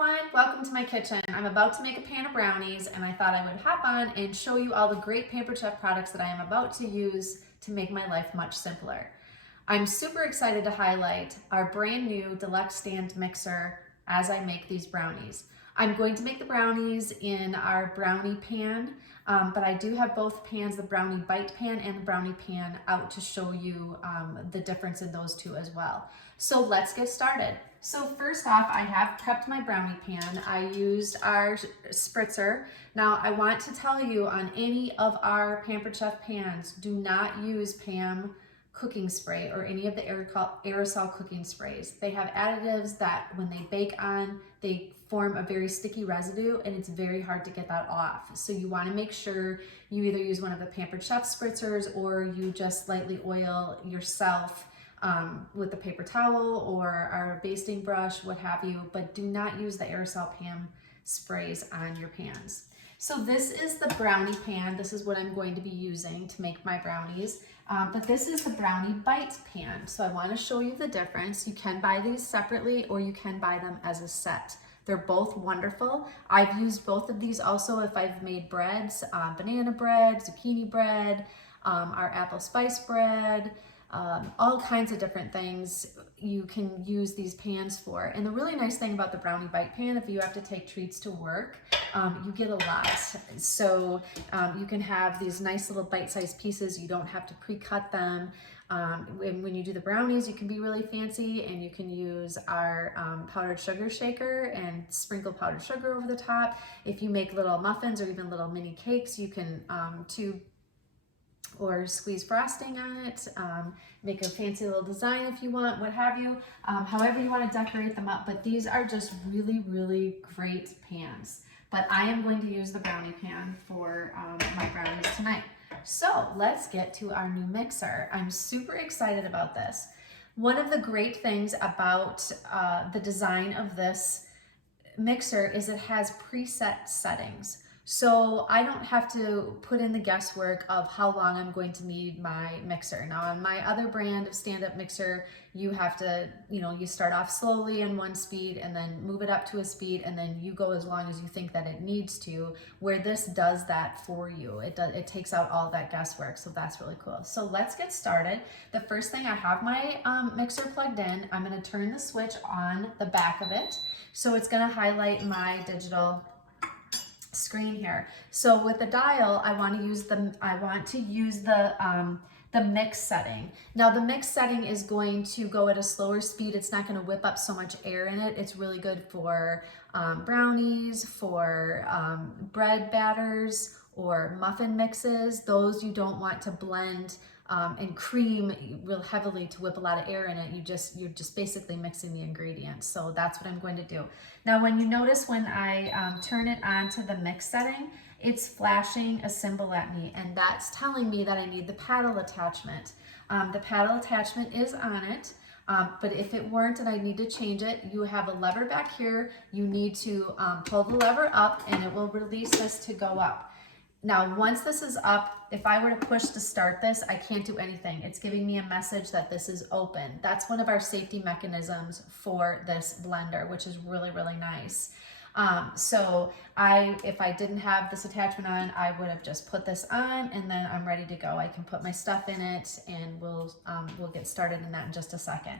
everyone, welcome to my kitchen. I'm about to make a pan of brownies and I thought I would hop on and show you all the great Pampered Chef products that I am about to use to make my life much simpler. I'm super excited to highlight our brand new Deluxe stand mixer as I make these brownies. I'm going to make the brownies in our brownie pan, but I do have both pans, the brownie bite pan and the brownie pan, out to show you the difference in those two as well. So let's get started. So first off, I have prepped my brownie pan. I used our spritzer. Now I want to tell you, on any of our Pampered Chef pans, do not use Pam cooking spray or any of the aerosol cooking sprays. They have additives that when they bake on, they form a very sticky residue and it's very hard to get that off. So you want to make sure you either use one of the Pampered Chef spritzers or you just lightly oil yourself with a paper towel or our basting brush, what have you, but do not use the aerosol Pam sprays on your pans. So this is the brownie pan. This is what I'm going to be using to make my brownies. But this is the brownie bite pan. So I want to show you the difference. You can buy these separately or you can buy them as a set. They're both wonderful. I've used both of these also if I've made breads, banana bread, zucchini bread, our apple spice bread, all kinds of different things you can use these pans for. And the really nice thing about the brownie bite pan, if you have to take treats to work, you get a lot. So you can have these nice little bite-sized pieces. You don't have to pre-cut them. When you do the brownies, you can be really fancy and you can use our powdered sugar shaker and sprinkle powdered sugar over the top. If you make little muffins or even little mini cakes, you can tube or squeeze frosting on it, make a fancy little design if you want, what have you, however you want to decorate them up. But these are just really, really great pans. But I am going to use the brownie pan for my brownies tonight. So let's get to our new mixer. I'm super excited about this. One of the great things about the design of this mixer is it has preset settings. So I don't have to put in the guesswork of how long I'm going to need my mixer. Now on my other brand of stand-up mixer, you have to, you start off slowly in one speed and then move it up to a speed and then you go as long as you think that it needs to, where this does that for you. It takes out all that guesswork, so that's really cool. So let's get started. The first thing, I have my mixer plugged in. I'm gonna turn the switch on the back of it. So it's gonna highlight my digital screen here. So with the dial, I want to use the mix setting. Now the mix setting is going to go at a slower speed. It's not going to whip up so much air in it. It's really good for brownies, for bread batters or muffin mixes. Those you don't want to blend and cream real heavily to whip a lot of air in it. You're just basically mixing the ingredients. So that's what I'm going to do. Now when you notice when I turn it on to the mix setting, it's flashing a symbol at me and that's telling me that I need the paddle attachment. The paddle attachment is on it. But if it weren't and I need to change it, you have a lever back here. You need to pull the lever up and it will release this to go up. Now, once this is up, if I were to push to start this, I can't do anything. It's giving me a message that this is open. That's one of our safety mechanisms for this blender, which is really, really nice. So if I didn't have this attachment on, I would have just put this on and then I'm ready to go. I can put my stuff in it and we'll get started in that in just a second.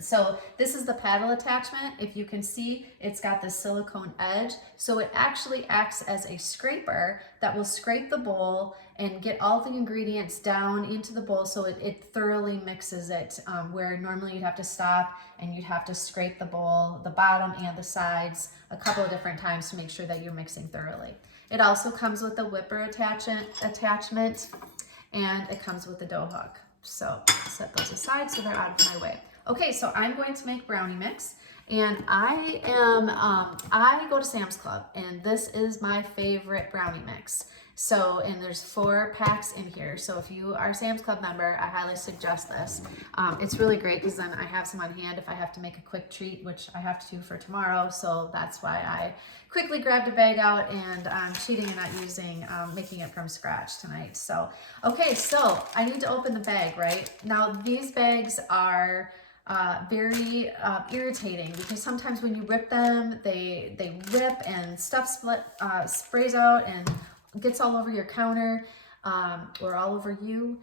So this is the paddle attachment. If you can see, it's got this silicone edge. So it actually acts as a scraper that will scrape the bowl and get all the ingredients down into the bowl so it thoroughly mixes it, where normally you'd have to stop and you'd have to scrape the bowl, the bottom and the sides, a couple of different times to make sure that you're mixing thoroughly. It also comes with a whipper attachment and it comes with the dough hook. So set those aside so they're out of my way. Okay, so I'm going to make brownie mix and I go to Sam's Club and this is my favorite brownie mix. So, and there's 4 packs in here. So if you are a Sam's Club member, I highly suggest this. It's really great because then I have some on hand if I have to make a quick treat, which I have to do for tomorrow. So that's why I quickly grabbed a bag out and I'm cheating and not making it from scratch tonight. So, okay, so I need to open the bag, right? Now these bags are very irritating, because sometimes when you rip them, they rip and stuff sprays out and gets all over your counter, or all over you.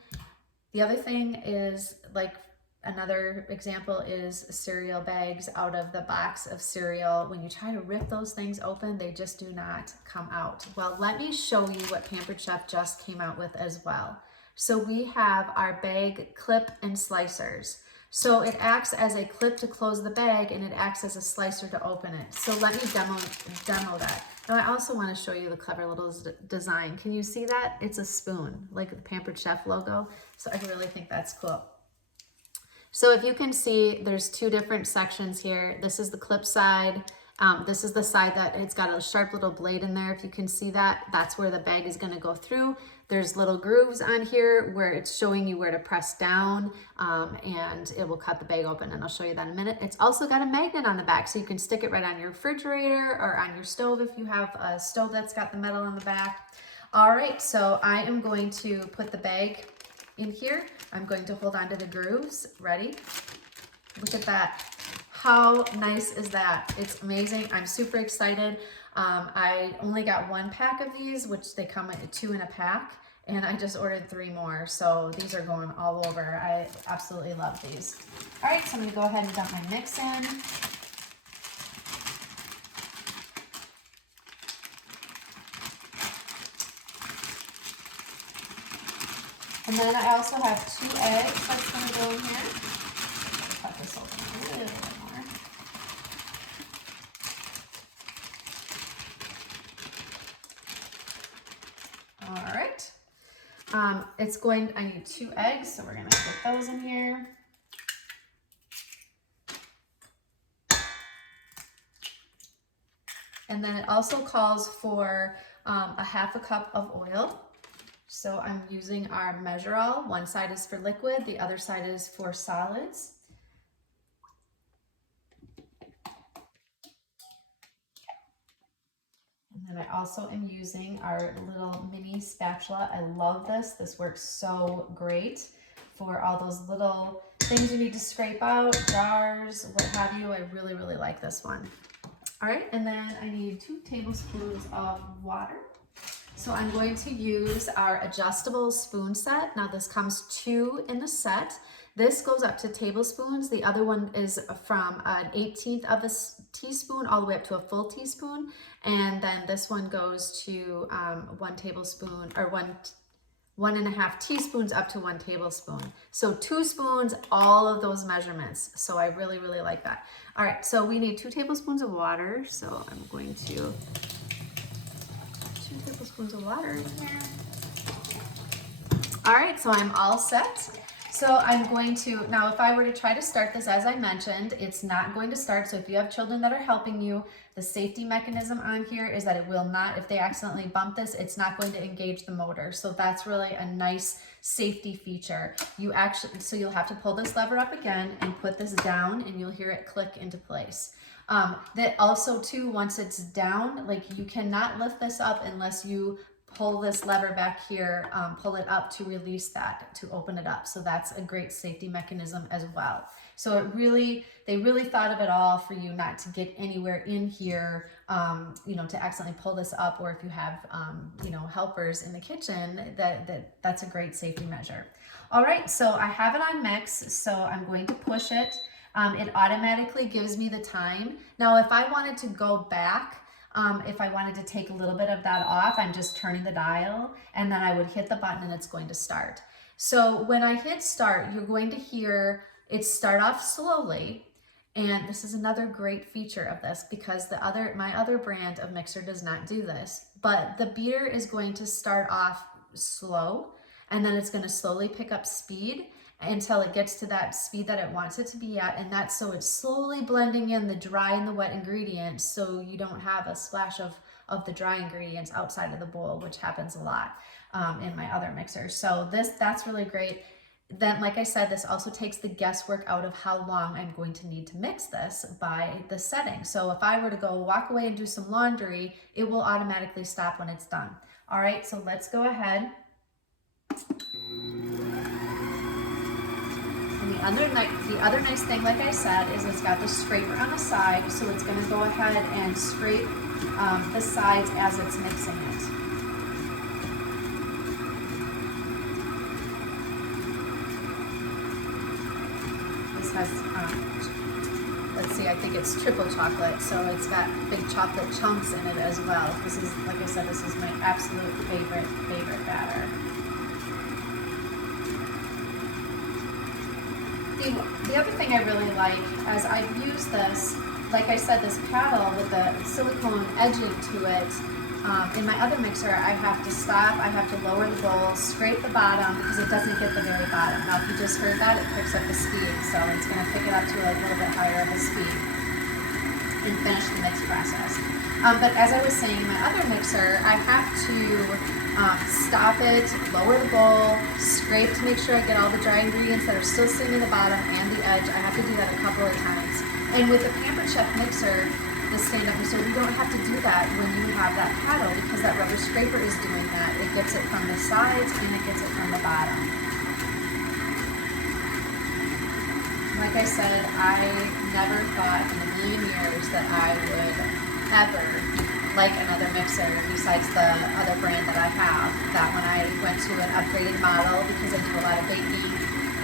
The other thing is, like, another example is cereal bags out of the box of cereal. When you try to rip those things open, they just do not come out. Well, let me show you what Pampered Chef just came out with as well. So we have our bag clip and slicers. So it acts as a clip to close the bag, and it acts as a slicer to open it. So let me demo that. Now I also want to show you the clever little design. Can you see that? It's a spoon, like the Pampered Chef logo. So I really think that's cool. So if you can see, there's two different sections here. This is the clip side. This is the side that it's got a sharp little blade in there. If you can see that, that's where the bag is going to go through. There's little grooves on here where it's showing you where to press down, and it will cut the bag open, and I'll show you that in a minute. It's also got a magnet on the back, so you can stick it right on your refrigerator or on your stove if you have a stove that's got the metal on the back. All right, so I am going to put the bag in here. I'm going to hold on to the grooves. Ready? Look at that. How nice is that? It's amazing. I'm super excited. I only got one pack of these, which they come in 2 in a pack, and I just ordered 3 more. So these are going all over. I absolutely love these. All right, so I'm gonna go ahead and dump my mix in. And then I also have 2 eggs that's gonna go in here. Cut this open a little bit more. All right. I need 2 eggs, so we're gonna put those in here. And then it also calls for a 1/2 cup of oil. So I'm using our Measure All. One side is for liquid, the other side is for solids. And then I also am using our little mini spatula. I love this. This works so great for all those little things you need to scrape out, jars, what have you. I really, really like this one. All right, and then I need 2 tablespoons of water. So I'm going to use our adjustable spoon set. Now this comes 2 in the set. This goes up to tablespoons. The other one is from an 1/18 of a teaspoon all the way up to a full teaspoon. And then this one goes to 1 tablespoon, or 1.5 teaspoons up to 1 tablespoon. So 2 spoons, all of those measurements. So I really, really like that. All right, so we need 2 tablespoons of water. So I'm going to 2 tablespoons of water in here. All right, so I'm all set. So I'm going to, now if I were to try to start this, as I mentioned, it's not going to start. So if you have children that are helping you, the safety mechanism on here is that it will not, if they accidentally bump this, it's not going to engage the motor. So that's really a nice safety feature. So you'll have to pull this lever up again and put this down, and you'll hear it click into place. That also too, once it's down, like, you cannot lift this up unless you pull this lever back here, pull it up to release that, to open it up. So that's a great safety mechanism as well. So they really thought of it all for you not to get anywhere in here, to accidentally pull this up, or if you have, helpers in the kitchen, that's a great safety measure. All right, so I have it on mix, so I'm going to push it. It automatically gives me the time. Now, if I wanted to go back, if I wanted to take a little bit of that off, I'm just turning the dial, and then I would hit the button and it's going to start. So when I hit start, you're going to hear it start off slowly. And this is another great feature of this, because my other brand of mixer does not do this. But the beater is going to start off slow, and then it's going to slowly pick up speed until it gets to that speed that it wants it to be at, and that's so it's slowly blending in the dry and the wet ingredients, so you don't have a splash of the dry ingredients outside of the bowl, which happens a lot in my other mixers. So that's really great. Then, like I said, this also takes the guesswork out of how long I'm going to need to mix this by the setting. So if I were to go walk away and do some laundry, it will automatically stop when it's done. All right, so let's go ahead. the other nice thing, like I said, is it's got the scraper on the side, so it's going to go ahead and scrape the sides as it's mixing it. This has, let's see, I think it's triple chocolate, so it's got big chocolate chunks in it as well. This is, like I said, this is my absolute favorite batter. The other thing I really like, as I've used this, like I said, this paddle with the silicone edging to it, in my other mixer, I have to stop, I have to lower the bowl, scrape the bottom because it doesn't get the very bottom. Now, if you just heard that, it picks up the speed, so it's going to pick it up to a little bit higher of a speed and finish the mix process. But as I was saying, in my other mixer, I have to stop it, lower the bowl, scrape to make sure I get all the dry ingredients that are still sitting in the bottom and the edge. I have to do that a couple of times. And with the Pampered Chef mixer, the stand-up mixer, you don't have to do that when you have that paddle because that rubber scraper is doing that. It gets it from the sides and it gets it from the bottom. Like I said, I never thought in a million years that I would ever like another mixer besides the other brand that I have. That when I went to an upgraded model because I do a lot of baking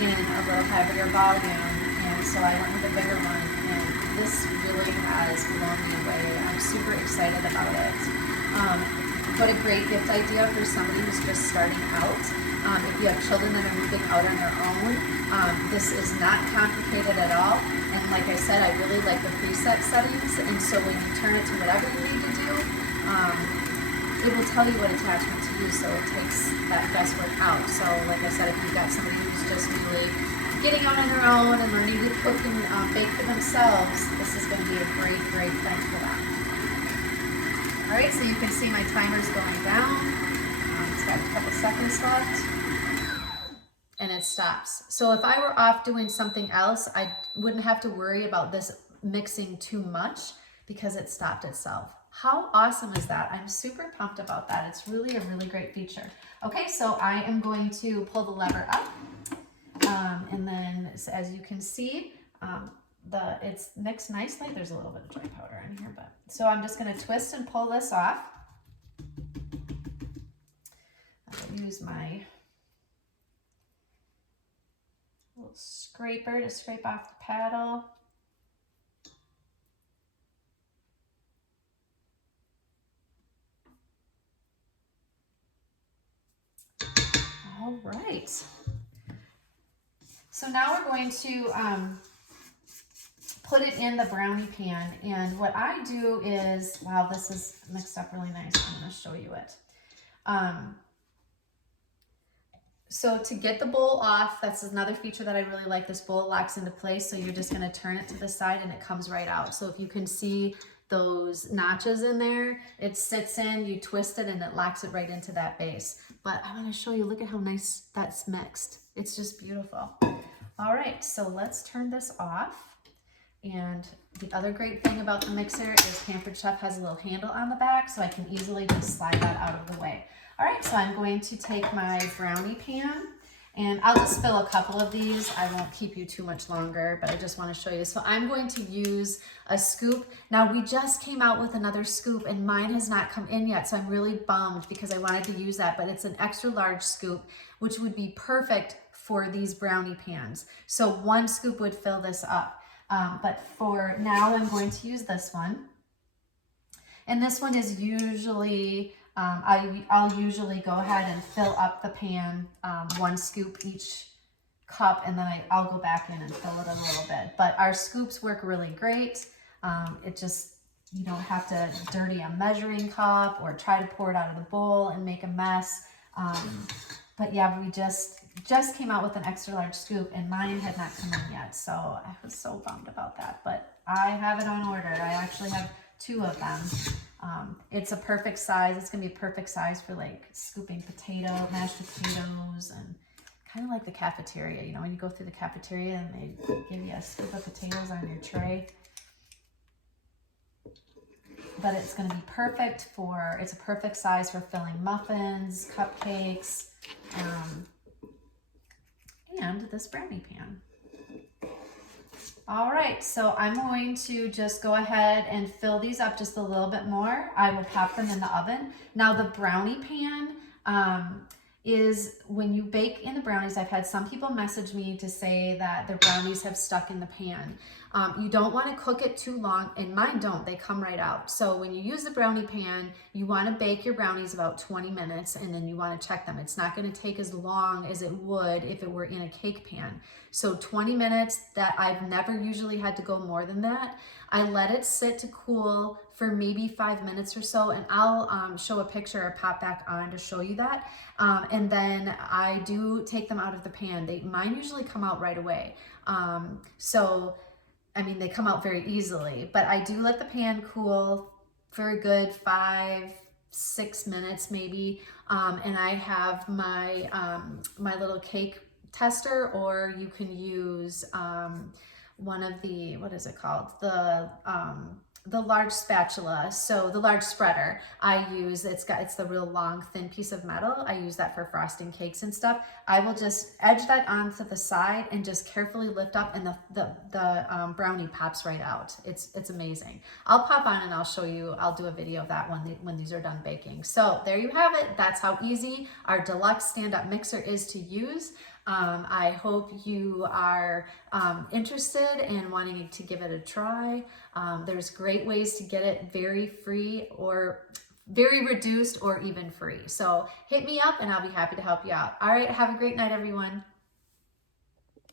in a little heavier volume, and so I went with a bigger one, and this really has blown me away. I'm super excited about it. What a great gift idea for somebody who's just starting out. If you have children that are moving out on their own, this is not complicated at all. And like I said, I really like the preset settings, and so when you turn it to whatever you need to do, it will tell you what attachment to use, so it takes that guesswork out. So like I said, if you've got somebody who's just really getting out on their own and learning to cook and bake for themselves, this is going to be a great thing for them. All right, so you can see my timer's going down. It's got a couple seconds left. And it stops. So if I were off doing something else, I wouldn't have to worry about this mixing too much because it stopped itself. How awesome is that? I'm super pumped about that. It's really a really great feature. Okay, so I am going to pull the lever up. And then as you can see, it's mixed nicely. There's a little bit of dry powder in here, but so I'm just going to twist and pull this off. I'll use my little scraper to scrape off the paddle. All right. So now we're going to put it in the brownie pan. And what I do is, wow, this is mixed up really nice. I'm going to show you it. So to get the bowl off, that's another feature that I really like. This bowl locks into place, so you're just going to turn it to the side and it comes right out. So if you can see those notches in there, it sits in, you twist it, and it locks it right into that base. But I want to show you, look at how nice that's mixed. It's just beautiful. All right, so let's turn this off. And the other great thing about the mixer is Pampered Chef has a little handle on the back, so I can easily just slide that out of the way. All right, so I'm going to take my brownie pan, and I'll just fill a couple of these. I won't keep you too much longer, but I just want to show you. So I'm going to use a scoop. Now, we just came out with another scoop, and mine has not come in yet, so I'm really bummed because I wanted to use that, but it's an extra large scoop, which would be perfect for these brownie pans. So one scoop would fill this up. But for now, I'm going to use this one. And this one is usually, I'll usually go ahead and fill up the pan, one scoop each cup, and then I'll go back in and fill it a little bit. But our scoops work really great. It just, you don't have to dirty a measuring cup or try to pour it out of the bowl and make a mess. But yeah, we just came out with an extra large scoop, and mine had not come in yet, so I was so bummed about that. But I have it on order. I actually have 2 of them. It's a perfect size. It's gonna be a perfect size for like scooping mashed potatoes, and kind of like the cafeteria. You know, when you go through the cafeteria and they give you a scoop of potatoes on your tray. But it's gonna be perfect it's a perfect size for filling muffins, cupcakes, and this brownie pan. All right, so I'm going to just go ahead and fill these up just a little bit more. I will pop them in the oven. Now the brownie pan is when you bake in the brownies. I've had some people message me to say that their brownies have stuck in the pan. You don't want to cook it too long, and mine don't, they come right out. So when you use the brownie pan, you want to bake your brownies about 20 minutes and then you want to check them. It's not going to take as long as it would if it were in a cake pan. So 20 minutes, that I've never usually had to go more than that. I let it sit to cool for maybe 5 minutes or so, and I'll show a picture or pop back on to show you that. And then I do take them out of the pan. Mine usually come out right away. I mean, they come out very easily, but I do let the pan cool for a good 5-6 minutes maybe. And I have my, my little cake tester, or you can use one of the, what is it called? The large spatula, so the large spreader I use, it's the real long thin piece of metal. I use that for frosting cakes and stuff. I will just edge that onto the side and just carefully lift up, and the brownie pops right out. It's amazing. I'll pop on and I'll show you, I'll do a video of that when these are done baking. So there you have it. That's how easy our Deluxe stand-up mixer is to use. I hope you are interested in wanting to give it a try. There's great ways to get it very free or very reduced or even free. So hit me up and I'll be happy to help you out. All right, have a great night, everyone.